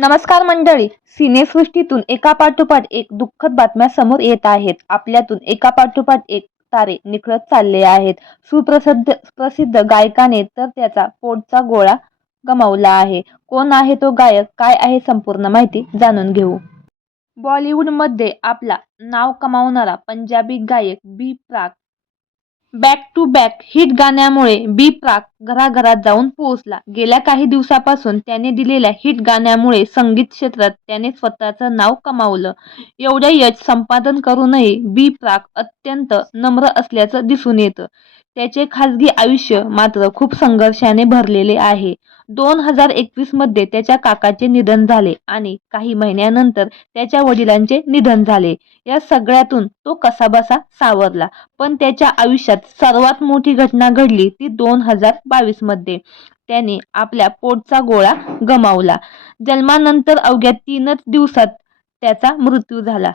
नमस्कार मंडळी, सिनेसृष्टीतून एकापाठोपाठ एक दुःखद बातम्या समोर येत आहेत. आपल्यातून एकापाठोपाठ एक तारे निखळत चालले आहेत. प्रसिद्ध गायकाने तर त्याचा पोटचा गोळा गमावला आहे. कोण आहे तो गायक, काय आहे संपूर्ण माहिती जाणून घेऊ. बॉलिवूडमध्ये आपला नाव कमावणारा पंजाबी गायक बी प्राक बॅक टू बॅक हिट गाण्यामुळे बी प्राक घराघरात जाऊन पोहोचला. गेल्या काही दिवसापासून त्याने दिलेल्या हिट गाण्यामुळे संगीत क्षेत्रात त्याने स्वतःचं नाव कमावलं. एवढे यश संपादन करूनही बी प्राक अत्यंत नम्र असल्याचं दिसून येतं. त्याचे खासगी आयुष्य मात्र खूप संघर्षाने भरलेले आहे. 2021 मध्ये त्याच्या काकाचे निधन झाले आणि काही महिन्यानंतर त्याच्या वडिलांचे निधन झाले. या सगळ्यातून तो कसाबसा सावरला. पण त्याच्या आयुष्यात सर्वात मोठी घटना घडली ती 2022 मध्ये. त्याने आपल्या पोटचा गोळा गमावला. जन्मानंतर अवघ्या 3च दिवसात त्याचा मृत्यू झाला.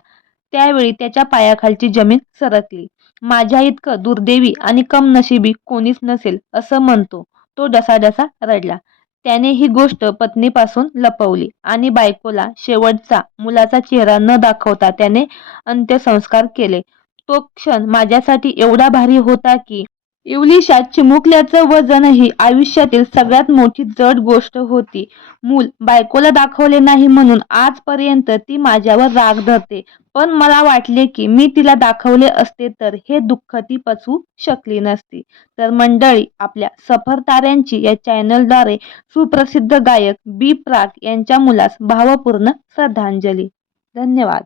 त्यावेळी त्याच्या पायाखालची जमीन सरकली. माझ्या इतकं दुर्दैवी आणि कमनशिबी कोणीच नसेल असं म्हणतो तो ढसाढसा रडला. त्याने ही गोष्ट पत्नीपासून लपवली आणि बायकोला शेवटचा मुलाचा चेहरा न दाखवता त्याने अंत्यसंस्कार केले. तो क्षण माझ्यासाठी एवढा भारी होता की इवलिशा चिमुकल्याचं वजनही आयुष्यातील सगळ्यात मोठी जड गोष्ट होती. मूल बायकोला दाखवले नाही म्हणून आजपर्यंत ती माझ्यावर राग धरते. पण मला वाटले की मी तिला दाखवले असते तर हे दुःख ती पचवू शकली नसती. तर मंडळी, आपल्या सफर ताऱ्यांची या चॅनलद्वारे सुप्रसिद्ध गायक बी प्राक यांच्या मुलास भावपूर्ण श्रद्धांजली. धन्यवाद.